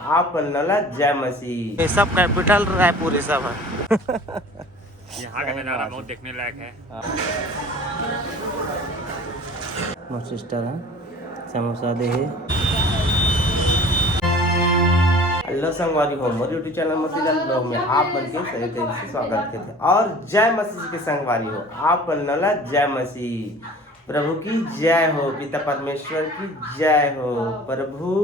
आप नला जय मसीह। ये सब कैपिटल रायपुर ये सब है। यहाँ का नज़ारा बहुत देखने लायक है। मोर सिस्टर है, समोसा दे है। हेलो संगवारी हो, मोर यूट्यूब चैनल मसीलाल ब्लॉग में आप मन के सही तरीके से स्वागत करते हैं। और जय मसीह के संगवारी हो, आप नला जय मसीह। प्रभु की जय हो, पिता परमेश्वर की जय हो। प्रभु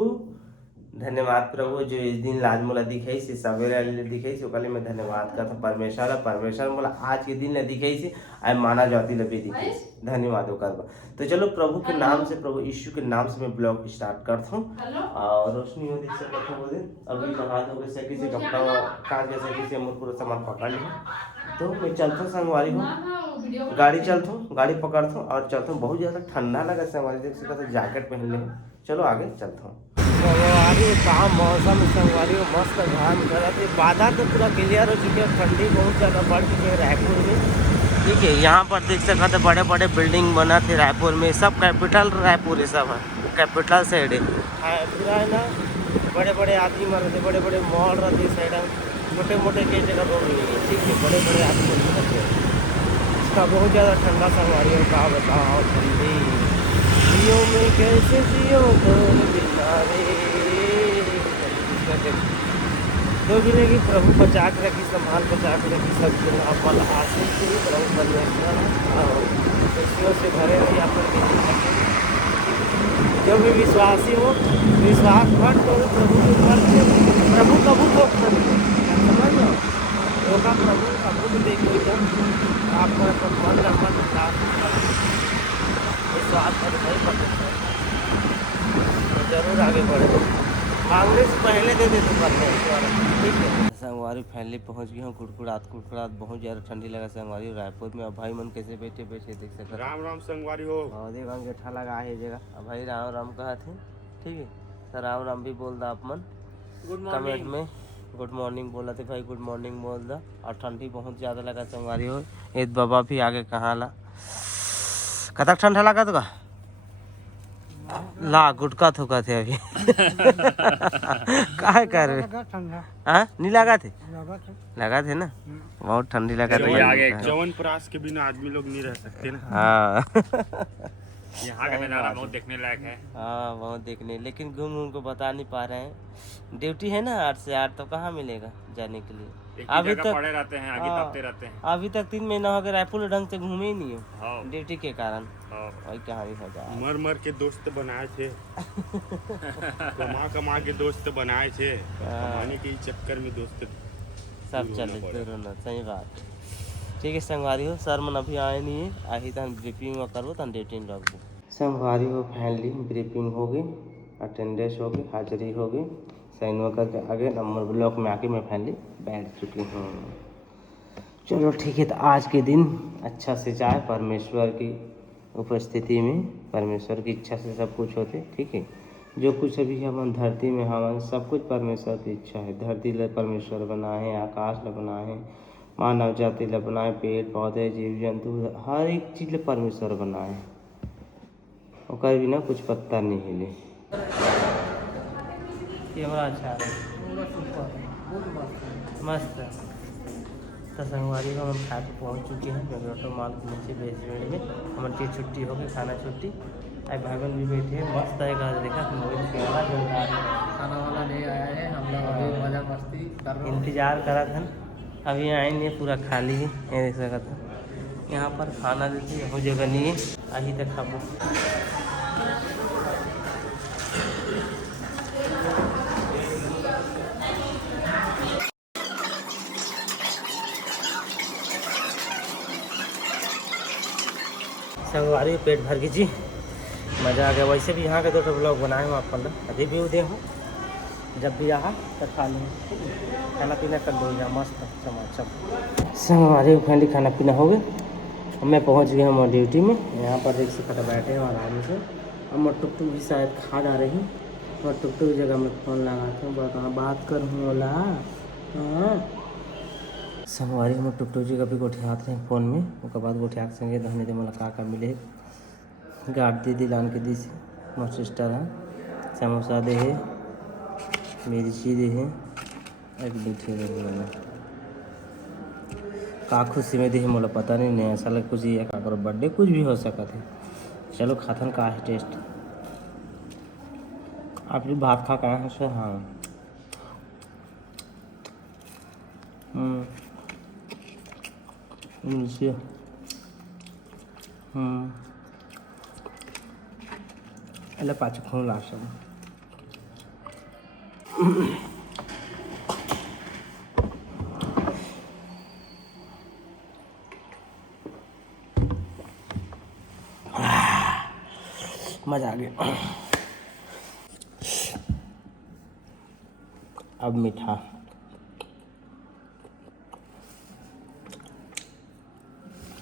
धन्यवाद प्रभु जो इस दिन लाज मोला दिखाई से सवेरे दिखाई से ओकरे में धन्यवाद करता परमेश्वर मोला आज के दिन दिखाई से आय माना जाती लबे दिखाई से धन्यवाद ओकर। तो चलो प्रभु के नाम से, प्रभु यीशु के नाम से मैं ब्लॉग स्टार्ट करता हूँ। और रोशनी हो दिख सकता हो दिन अभी नहा धो के सकी से कपड़ा काट के सकी से पूरा सामान पकड़ लिया। तो मैं चलता हूँ संगवारी हूँ, गाड़ी चलता हूँ, गाड़ी पकड़ता हूँ और चलता हूँ। बहुत ज़्यादा ठंडा लगा संगवारी, देख सकता तो जैकेट पहन ले। चलो आगे चलता हूँ। संगवारी का मौसम संगवारी मस्त घाम करा थे, बादल तो पूरा क्लियर हो चुके हैं, ठंडी बहुत ज़्यादा बढ़ चुकी है रायपुर में। ठीक है, यहाँ पर देख सकते थे बड़े बड़े बिल्डिंग बना थे रायपुर में, सब कैपिटल रायपुर ये सब है, कैपिटल साइड है पूरा है ना। बड़े बड़े आदमी रहते, बड़े बड़े मॉल रहते साइड, छोटे मोटे कई जगह रोड नहीं है। ठीक है, बड़े बड़े आदमी रहते हैं। इसका बहुत ज़्यादा ठंडा संगवारी हो, कहा बताओ ठंडी जियो में कैसे जियो तो मिलेगी। प्रभु बचा के रखी, संभाल बचा के रखी, सब अपन आशीष से ही प्रभु परमेश्वर खुशियों से भरे रही अपन। जो भी विश्वासी हो, विश्वास मत करो प्रभु के ऊपर, प्रभु कबू को समझ लो होगा, प्रभु कबू को देखो जब आप मन रखना विश्वास कर जरूर आगे बढ़े। मांगने से पहले दे देते परमेश्वर। ठीक है संगवारी फैमिली पहुंच गई हूँ। कुड़कुड़ात बहुत ज़्यादा ठंडी लगा संगवारी रायपुर में। अब भाई मन कैसे बैठे बैठे देख सकते। राम राम संगवारी हो, देख हम गेठा लगा है जगह। अब भाई राम राम कहा थे। ठीक है, तो राम राम भी बोल दा आप मन कमेंट में। गुड मॉर्निंग बोला थे भाई, गुड मॉर्निंग बोल दा। और ठंडी बहुत ज़्यादा लगा संगवारी हो। एक बाबा भी आगे कहाँ ला कतक ठंडा लगा तो ला गुटका थोका थे अभी। काय कर हाँ नहीं लगा थे ना, बहुत ठंडी लगा था। जवन प्रास के बिना आदमी लोग नहीं रह सकते ना। हाँ यहाँ का नज़ारा बहुत देखने लायक है। हाँ बहुत देखने, लेकिन घूम को बता नहीं पा रहे हैं। ड्यूटी है ना 8 से 8, तो कहाँ मिलेगा जाने के लिए। अभी तक पड़े रहते हैं, आगे तपते रहते हैं। अभी तक 3 महीना हो गया रायपुर ढंग से घूमे ही नहीं हो ड्यूटी के कारण। वही कहानी हो जाए, मर मर के दोस्त बनाए थे। कमा के दोस्त बनाए थे, कमाने के चक्कर में दोस्त सब चले रोना। सही बात। ठीक है संगवारी हो, सर मन अभी आए नहीं है, आई तन ब्रीफिंग करबो तन डेटिंग रखबो। संगवारी हो फैमिली ब्रीफिंग हो गई, अटेंडेंस हो गई, हाजिरी हो गई, साइन वगैरह के आगे नंबर ब्लॉक में आके मैं फैमिली बैठ चुकी हूँ। चलो ठीक है, तो आज के दिन अच्छा से जाए परमेश्वर की उपस्थिति में। परमेश्वर की इच्छा से सब कुछ होते। ठीक है, जो कुछ अभी हम धरती में हम सब कुछ परमेश्वर की इच्छा है। धरती ले परमेश्वर बनाए, आकाश ले बनाए, मानव जाति ले बनाए, पेड़ पौधे जीव जंतु हर एक चीज़ ले परमेश्वर बनाए। ओकर बिना कुछ पत्ता नहीं हिले। कैमरा अच्छा है, मस्त। तो संगवारी को हम खा के पहुँच चुके हैं मेट्रो मॉल के नीचे बेसमेंट में। हमारी छुट्टी हो गई, खाना छुट्टी। आई भाई बहन भी बैठे हैं, मस्त है। घर देखा मोबाइल कैमरा जो खाना वाला ले आया है, हम लोग अभी मजा मस्ती कर रहे हैं, इंतजार करा था। अभी आए नहीं, पूरा खाली है। ये देख सकता था यहाँ पर खाना देते हो जगह नहीं है, अभी तक खाबो। संगवारी पेट भर कीजिए, मज़ा आ गया। वैसे भी यहाँ के 2 ब्लॉग बनाए हूँ अपन अभी भी दे हूँ, जब भी यहाँ तो खा लूँ। खाना पीना कर दो यहाँ मस्त समाचार। संगवारी फैमिली खाना पीना हो गया, मैं पहुँच गया हूँ ड्यूटी में। यहाँ पर एक से बैठे हैं आराम से। और मैं टुकटुक भी शायद खा जा रही हूँ, और टुकटुक जगह में फ़ोन लगाता हूँ, बता बात कर हूँ बोला। हाँ संगवारी हम टुकटुक जी का भी गोठियात हैं फ़ोन में। उसके बाद गोठिया के संगे हमने जो मला का मिले गाड़ दीदी लान के दी मोर सिस्टर है, समोसा दे है, मिर्ची दे है एक मीठे दे का खुशी में दे मोला पता नहीं ऐसा लग कुछ ये का करो बर्थडे कुछ भी हो सकता है। चलो खाथन का है टेस्ट आप भी भात खा का है सो हाँ मिर्ची अल्ल पाच खून लास्ट मजा आ गया। अब मीठा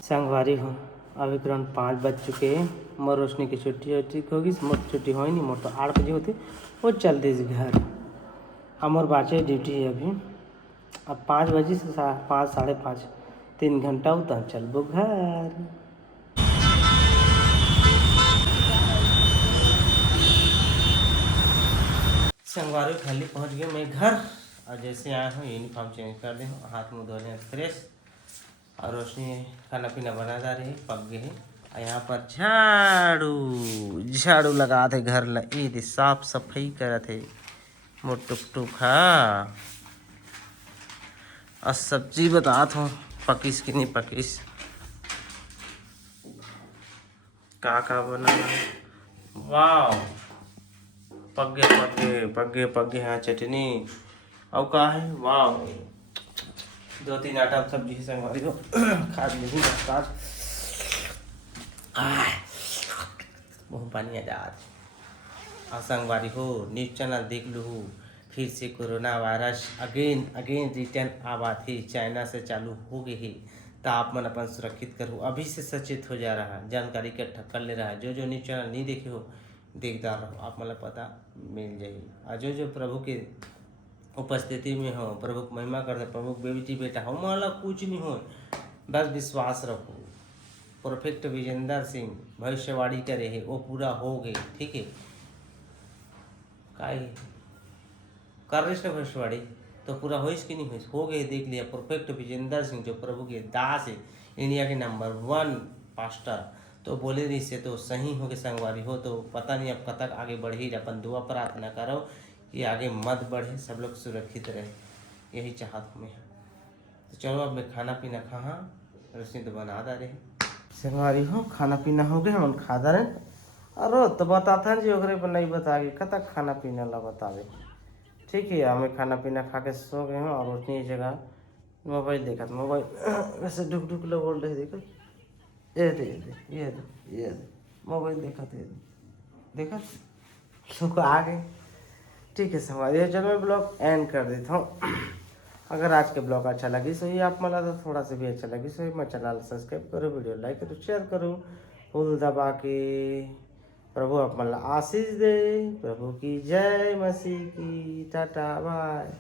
संगवारी हूँ अभी करीब 5 बज चुके हैं। मोर रोशनी की छुट्टी होगी मोर छुट्टी हो ही नहीं मोर तो 8 बजे होती वो चल दी घर हमार बाचे ड्यूटी है अभी अब 5 बजे से 5 5:30 3 घंटा उतर चलबो घर। संगवारी खाली पहुंच गए मैं घर और जैसे आया हूँ यूनिफॉर्म चेंज कर दी हूँ हाथ मुँह धो रहे हैं फ्रेश और रोशनी खाना पीना बना जा रही है पक गए हैं और यहाँ पर झाड़ू लगा थे घर ला साफ सफाई कर थे मोर टुक हाँ और सब्जी बतात हूँ पकीस कि नहीं पकीस का बना वाह पग गए हाँ चटनी और का है वाह 2-3 आटा सब्जी है संगवारी को खा ली आज बहुत पानी आ जा और संगवारी हो न्यूज चैनल देख लू फिर से कोरोना वायरस अगेन रिटर्न आवा थी चाइना से चालू हो गई है तो आप मन अपन सुरक्षित करो अभी से सचेत हो जा रहा है जानकारी इकट्ठा कर ले रहा है जो न्यूज चैनल नहीं देखे हो देखता रहो आप मतलब पता मिल जाएगी और जो प्रभु के उपस्थिति में हो प्रभु की महिमा करते प्रभु बेटी बेटा हो माला कुछ नहीं हो बस विश्वास रखो परफेक्ट विजेंद्र सिंह भविष्यवाणी करे है वो पूरा हो गए ठीक है कर रहे भविष्यवाणी तो पूरा हो कि नहीं हो गए देख लिया परफेक्ट विजेंद्र सिंह जो प्रभु के दास है इंडिया के नंबर 1 पास्टर तो बोले रही से तो सही हो के संगवारी हो तो पता नहीं अब कब तक आगे बढ़ ही अपन दुआ प्रार्थना करो कि आगे मत बढ़े सब लोग सुरक्षित रहे यही चाहत में है। तो चलो अब मैं खाना पीना खा रोशनी तो बना दा रहे संगवारी हो खाना पीना हो गया हम खा दा रहे अरे तो बताता जी ओकरे पर नहीं बतागे कब तक खाना पीना ला बतावे ठीक है हमें खाना पीना खा के सो गए हैं और रोशनी जगह मोबाइल देखा मोबाइल वैसे ढुक लोग बोल रहे देखो ये मोबाइल देखा तो आ गए ठीक है समझिए चलो मैं ब्लॉग एंड कर देता हूँ। अगर आज के ब्लॉग अच्छा लगी सो ही आप मला तो थोड़ा सा भी अच्छा लगी सो ही मैं चैनल सब्सक्राइब करो वीडियो लाइक करो शेयर करो फुल दबा के प्रभु आप मला आशीष दे प्रभु की जय मसीह की टाटा बाय।